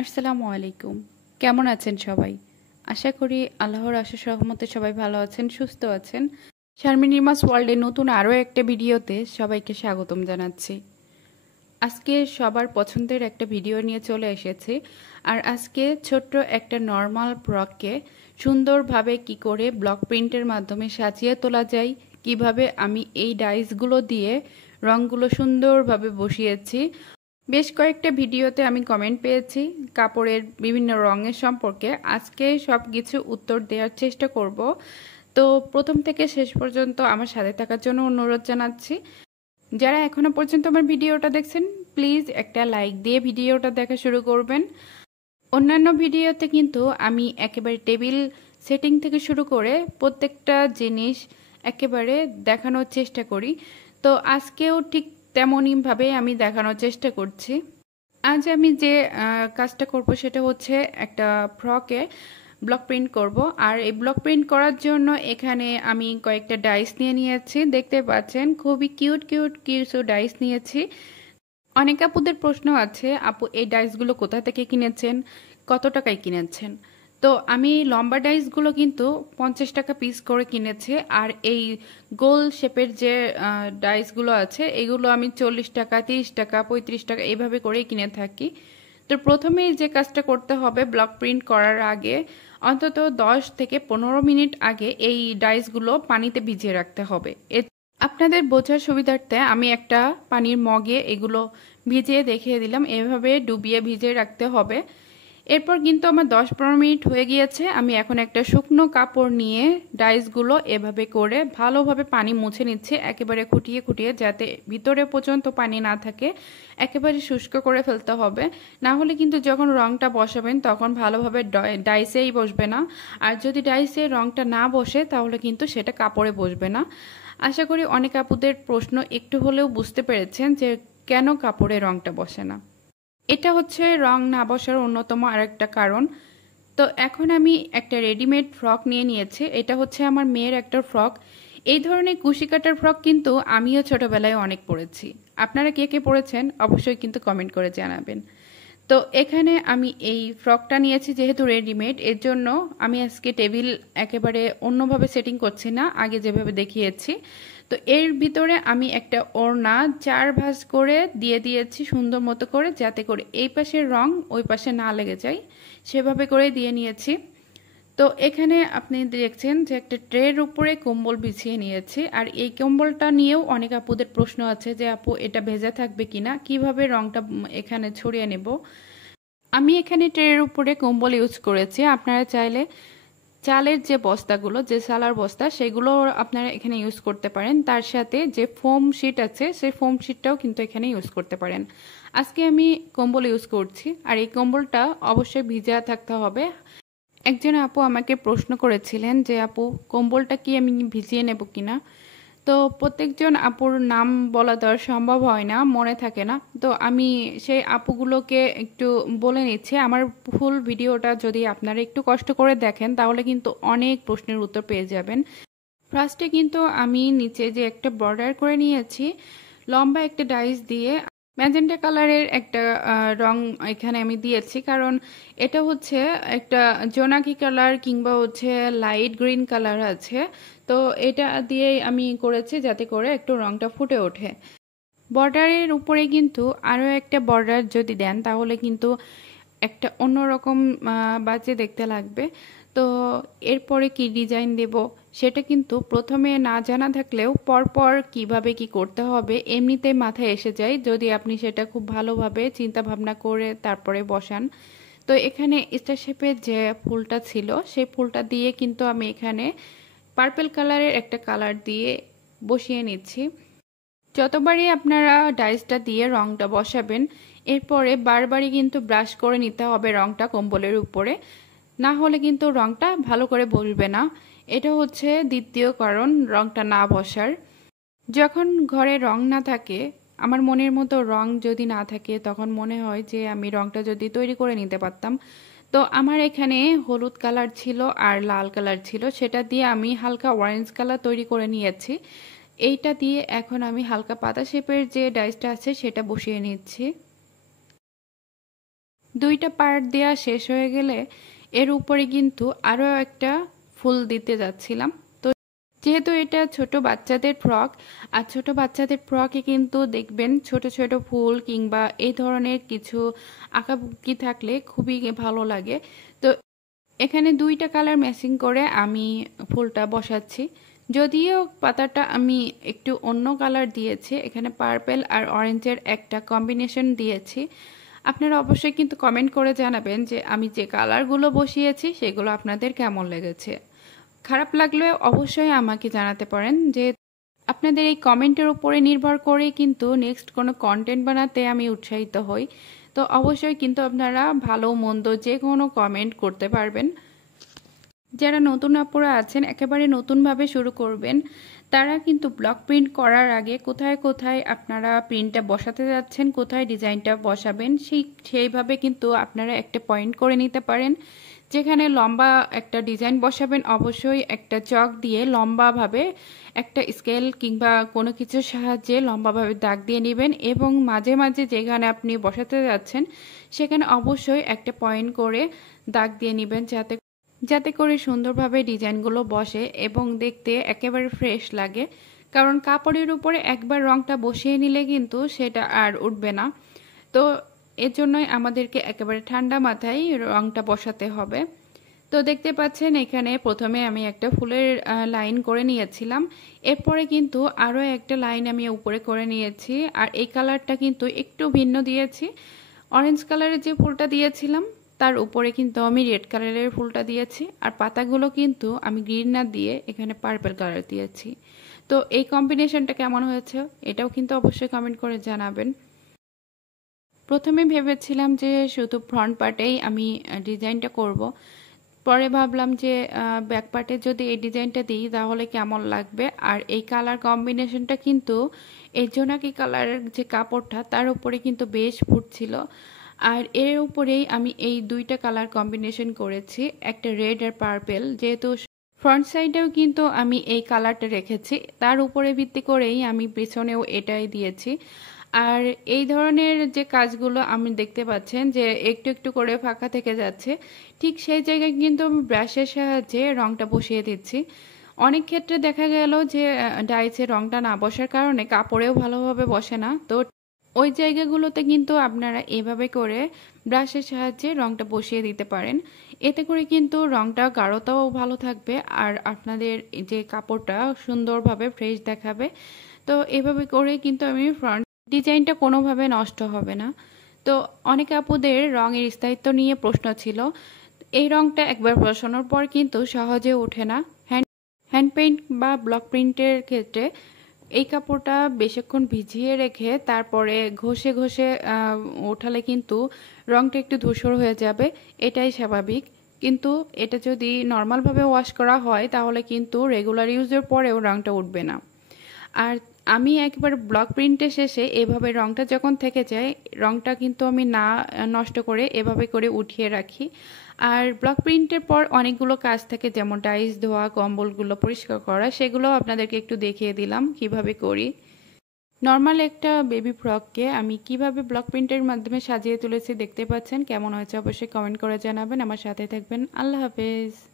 আসসালামু আলাইকুম। কেমন আছেন সবাই? আশা করি আল্লাহর অশেষ রহমতে সবাই ভালো আছেন, সুস্থ আছেন। শারমিন রিমাস ওয়ার্ল্ডে নতুন আরও একটা ভিডিওতে সবাইকে স্বাগতম জানাচ্ছি। আজকে সবার পছন্দের একটা ভিডিও নিয়ে চলে এসেছি। আর আজকে ছোট্ট একটা নর্মাল ফ্রককে সুন্দরভাবে কি করে ব্লক প্রিন্টের মাধ্যমে সাজিয়ে তোলা যায়, কিভাবে আমি এই ডাইসগুলো দিয়ে রঙগুলো সুন্দরভাবে বসিয়েছি। বেশ কয়েকটা ভিডিওতে আমি কমেন্ট পেয়েছি কাপড়ের বিভিন্ন রঙের সম্পর্কে। আজকে সব কিছু উত্তর দেওয়ার চেষ্টা করব। তো প্রথম থেকে শেষ পর্যন্ত আমার সাথে থাকার জন্য অনুরোধ জানাচ্ছি। যারা এখনো পর্যন্ত আমার ভিডিওটা দেখছেন, প্লিজ একটা লাইক দিয়ে ভিডিওটা দেখা শুরু করবেন। অন্যান্য ভিডিওতে কিন্তু আমি একেবারে টেবিল সেটিং থেকে শুরু করে প্রত্যেকটা জিনিস একেবারে দেখানোর চেষ্টা করি। তো আজকেও ঠিক তেমনইভাবে আমি দেখানোর চেষ্টা করছি। আজ আমি যে কাজটা করব সেটা হচ্ছে একটা ফ্রকে ব্লক প্রিন্ট করব। আর এই ব্লক প্রিন্ট করার জন্য এখানে আমি কয়েকটা ডাইস নিয়ে নিয়েছি, দেখতে পাচ্ছেন খুবই কিউট কিউট কিছু ডাইস নিয়েছি। অনেক আপুদের প্রশ্ন আছে, আপু এই ডাইসগুলো কোথা থেকে কিনেছেন, কত টাকায় কিনেছেন? তো আমি লম্বা ডাইসগুলো কিন্তু 50 টাকা পিস করে কিনেছি। আর এই গোল শেপের যে ডাইসগুলো আছে এগুলো আমি 40 টাকা, 30 টাকা, 35 টাকা এইভাবে করেই কিনে থাকি। তো প্রথমেই যে কাজটা করতে হবে, ব্লক প্রিন্ট করার আগে অন্তত 10 থেকে 15 মিনিট আগে এই ডাইসগুলো পানিতে ভিজিয়ে রাখতে হবে। আপনাদের বোঝার সুবিধার্থে আমি একটা পানির মগে এগুলো ভিজিয়ে দেখিয়ে দিলাম। এভাবে ডুবিয়ে ভিজিয়ে রাখতে হবে। এরপর কিন্তু আমার 10-15 মিনিট হয়ে গিয়েছে। আমি এখন একটা শুকনো কাপড় নিয়ে ডাইসগুলো এভাবে করে ভালোভাবে পানি মুছে নিচ্ছি, একেবারে খুঁটিয়ে খুঁটিয়ে, যাতে ভিতরে পর্যন্ত পানি না থাকে। একেবারে শুষ্ক করে ফেলতে হবে, না হলে কিন্তু যখন রংটা বসাবেন তখন ভালোভাবে ডাইসেই বসবে না। আর যদি ডাইসে রংটা না বসে তাহলে কিন্তু সেটা কাপড়ে বসবে না। আশা করি অনেক আপুদের প্রশ্ন একটু হলেও বুঝতে পেরেছেন যে কেন কাপড়ে রংটা বসে না। এটা হচ্ছে রং না বসার অন্যতম আরেকটা কারণ। তো এখন আমি একটা রেডিমেড ফ্রক নিয়ে নিয়েছি। এটা হচ্ছে আমার মেয়ের একটা ফ্রক। এই ধরনের কুশি কাটার ফ্রক কিন্তু আমিও ছোটবেলায় অনেক পরেছি। আপনারা কে কে পরেছেন অবশ্যই কিন্তু কমেন্ট করে জানাবেন। তো এখানে আমি এই ফ্রকটা নিয়েছি যেহেতু রেডিমেড, এর জন্য আমি আজকে টেবিল একেবারে অন্যভাবে সেটিং করছি না, আগে যেভাবে দেখিয়েছি। তো এর ভিতরে আমি একটা ওড়না 4 ভাঁজ করে দিয়ে দিয়েছি সুন্দর মতো করে, যাতে করে এই পাশের রং ওই পাশে না লেগে যায়, সেভাবে করে দিয়ে নিয়েছি। তো এখানে আপনি দেখছেন যে একটা ট্রের উপরে কম্বল বিছিয়ে নিয়েছি। আর এই কম্বলটা নিয়েও অনেক আপুদের প্রশ্ন আছে যে আপু এটা ভেজা থাকবে কিনা, কিভাবে রংটা এখানে ছড়িয়ে নেব। আমি এখানে ট্রের উপরে কম্বল ইউজ করেছি। আপনারা চাইলে চালের যে বস্তাগুলো, যে সালার বস্তা, সেগুলো আপনারা এখানে ইউজ করতে পারেন। তার সাথে যে ফোম শিট আছে সেই ফোম শিটটাও কিন্তু এখানে ইউজ করতে পারেন। আজকে আমি কম্বল ইউজ করছি। আর এই কম্বলটা অবশ্যই ভিজা থাকতে হবে। একজন আপু আমাকে প্রশ্ন করেছিলেন যে আপু কম্বলটা কি আমি ভিজিয়ে নেব কিনা। তো প্রত্যেকজন আপুর নাম বলা তো আর সম্ভব হয় না, মনে থাকে না। তো আমি সেই আপুগুলোকে একটু বলে নিচ্ছি। আমার ফুল ভিডিওটা যদি আপনারা একটু কষ্ট করে দেখেন তাহলে কিন্তু অনেক প্রশ্নের উত্তর পেয়ে যাবেন। ফার্স্টে কিন্তু আমি নিচে যে একটা বর্ডার করে নিয়েছি লম্বা একটা ডাইস দিয়ে, ম্যাজেন্টা কালারের একটা রং এখানে আমি দিয়েছি, কারণ এটা হচ্ছে একটা জোনাকি কালার কিংবা হচ্ছে লাইট গ্রিন কালার আছে। তো এটা দিয়েই আমি করেছি যাতে করে একটু রংটা ফুটে ওঠে। বর্ডারের উপরে কিন্তু আরও একটা বর্ডার যদি দেন তাহলে কিন্তু একটা অন্যরকম বাজে দেখতে লাগবে। তো এরপরে কি ডিজাইন দেব সেটা কিন্তু প্রথমে না জানা থাকলেও পরপর কিভাবে কি করতে হবে এমনিতেই মাথায় এসে যায়, যদি আপনি সেটা খুব ভালোভাবে চিন্তা ভাবনা করে তারপরে বসান। তো এখানে স্টার শেপের যে ফুলটা ছিল সেই ফুলটা দিয়ে কিন্তু আমি এখানে পার্পল কালারের একটা কালার দিয়ে বসিয়ে নিচ্ছি। যতবারই আপনারা ডাইসটা দিয়ে রংটা বসাবেন এরপরে বারবারই কিন্তু ব্রাশ করে নিতে হবে রংটা কম্বলের উপরে, না হলে কিন্তু রংটা ভালো করে বসবে না। এটা হচ্ছে দ্বিতীয় কারণ রংটা না বসার। যখন ঘরে রং না থাকে, আমার মনের মতো রং যদি না থাকে, তখন মনে হয় যে আমি রংটা যদি তৈরি করে নিতে পারতাম। তো আমার এখানে হলুদ কালার ছিল আর লাল কালার ছিল, সেটা দিয়ে আমি হালকা অরেঞ্জ কালার তৈরি করে নিয়েছি। এইটা দিয়ে এখন আমি হালকা পাতা শেপের যে ডাইসটা আছে সেটা বসিয়ে নিচ্ছি। দুইটা পার্ট দেওয়া শেষ হয়ে গেলে এর উপরে কিন্তু আরও একটা ফুল দিতে যাচ্ছিলাম। তো যেহেতু এটা ছোট বাচ্চাদের ফ্রক, আর ছোট বাচ্চাদের ফ্রকে কিন্তু দেখবেন ছোট ছোট ফুল কিংবা এই ধরনের কিছু আঁকাবুকি থাকলে খুবই ভালো লাগে। তো এখানে দুইটা কালার ম্যাচিং করে আমি ফুলটা বসাচ্ছি। যদিও পাতাটা আমি একটু অন্য কালার দিয়েছি, এখানে পার্পেল আর অরেঞ্জের একটা কম্বিনেশন দিয়েছি। আপনারা অবশ্যই কিন্তু কমেন্ট করে জানাবেন যে আমি যে কালারগুলো বসিয়েছি সেগুলো আপনাদের কেমন লেগেছে। খারাপ লাগলে অবশ্যই আমাকে জানাতে পারেন, যে আপনাদের এই কমেন্টের উপরে নির্ভর করে কিন্তু নেক্সট কোনো কন্টেন্ট বানাতে আমি উৎসাহিত হই। তো অবশ্যই কিন্তু আপনারা ভালো মন্দ যে কোনো কমেন্ট করতে পারবেন। যারা নতুন আপুরা আছেন, একেবারে নতুনভাবে শুরু করবেন, তারা কিন্তু ব্লক প্রিন্ট করার আগে কোথায় কোথায় আপনারা প্রিন্টটা বসাতে যাচ্ছেন, কোথায় ডিজাইনটা বসাবেন, সেইভাবে কিন্তু আপনারা একটা পয়েন্ট করে নিতে পারেন। যেখানে লম্বা একটা ডিজাইন বসাবেন, অবশ্যই একটা চক দিয়ে লম্বাভাবে একটা স্কেল কিংবা কোনো কিছুর সাহায্যে লম্বাভাবে দাগ দিয়ে নেবেন, এবং মাঝে মাঝে যেখানে আপনি বসাতে যাচ্ছেন সেখানে অবশ্যই একটা পয়েন্ট করে দাগ দিয়ে নেবেন, যাতে যাতে করে সুন্দরভাবে ডিজাইনগুলো বসে এবং দেখতে একেবারে ফ্রেশ লাগে। কারণ কাপড়ের উপরে একবার রংটা বসিয়ে নিলে কিন্তু সেটা আর উঠবে না। তো এর জন্যই আমাদেরকে একেবারে ঠান্ডা মাথায় রংটা বসাতে হবে। তো দেখতে পাচ্ছেন এখানে প্রথমে আমি একটা ফুলের লাইন করে নিয়েছিলাম, এরপরে কিন্তু আরও একটা লাইন আমি উপরে করে নিয়েছি। আর এই কালারটা কিন্তু একটু ভিন্ন দিয়েছি। অরেঞ্জ কালারের যে ফুলটা দিয়েছিলাম তার উপরে কিন্তু আমি রেড কালারের ফুলটা দিয়েছি, আর পাতাগুলো কিন্তু আমি গ্রিন না দিয়ে এখানে পার্পল কালার দিয়েছি। তো এই কম্বিনেশনটা কেমন হয়েছে এটাও কিন্তু অবশ্যই কমেন্ট করে জানাবেন। প্রথমে ভেবেছিলাম যে শুধু ফ্রন্ট পার্টেই আমি ডিজাইনটা করব, পরে ভাবলাম যে ব্যাক পার্টে যদি এই ডিজাইনটা দিই তাহলে কেমন লাগবে। আর এই কালার কম্বিনেশনটা কিন্তু এই জোনাকি কালারের যে কাপড়টা তার উপরে কিন্তু বেশ ফুটছিল। আর এর উপরেই আমি এই দুইটা কালার কম্বিনেশন করেছি, একটা রেড আর পার্পেল। যেহেতু ফ্রন্ট সাইডেও কিন্তু আমি এই কালারটা রেখেছি, তার উপরে ভিত্তি করেই আমি পিছনেও এটাই দিয়েছি। আর এই ধরনের যে কাজগুলো আমি দেখতে পাচ্ছেন যে একটু একটু করে ফাঁকা থেকে যাচ্ছে, ঠিক সেই জায়গায় কিন্তু আমি ব্রাশের সাহায্যে রংটা বসিয়ে দিচ্ছি। অনেক ক্ষেত্রে দেখা গেল যে ডাইসে রংটা না বসার কারণে কাপড়েও ভালোভাবে বসে না। তো ওই জায়গাগুলোতে কিন্তু আপনারা এভাবে করে ব্রাশের সাহায্যে রংটা বসিয়ে দিতে পারেন। এতে করে কিন্তু রংটা গাঢ়তাও ভালো থাকবে আর আপনাদের যে কাপড়টা সুন্দরভাবে ফ্রেশ দেখাবে। তো এভাবে করে কিন্তু আমি ফ্রন্ট ডিজাইনটা কোনোভাবে নষ্ট হবে না। তো অনেক আপুদের রঙের স্থায়িত্ব নিয়ে প্রশ্ন ছিল। এই রংটা একবার বসানোর পর কিন্তু সহজে ওঠে না। হ্যান্ড পেইন্ট বা ব্লক প্রিন্টের ক্ষেত্রে এই কাপড়টা বেশিক্ষণ ভিজিয়ে রেখে তারপরে ঘষে ঘষে ওঠালে কিন্তু রংটা একটু ধূসর হয়ে যাবে, এটাই স্বাভাবিক। কিন্তু এটা যদি নর্মালভাবে ওয়াশ করা হয় তাহলে কিন্তু রেগুলার ইউজের পরেও রংটা উঠবে না। আর আমি একবার ব্লক প্রিন্টের শেষে এভাবে রংটা যখন থেকে যায়, রংটা কিন্তু আমি না নষ্ট করে এভাবে করে উঠিয়ে রাখি। আর ব্লক প্রিন্টের পর অনেকগুলো কাজ থাকে, যেমন ডাইস ধোয়া, কম্বলগুলো পরিষ্কার করা, সেগুলো আপনাদেরকে একটু দেখিয়ে দিলাম কিভাবে করি। নর্মাল একটা বেবি ফ্রককে আমি কিভাবে ব্লক প্রিন্টের মাধ্যমে সাজিয়ে তুলেছি দেখতে পাচ্ছেন। কেমন হয়েছে অবশ্যই কমেন্ট করে জানাবেন। আমার সাথে থাকবেন। আল্লাহ হাফেজ।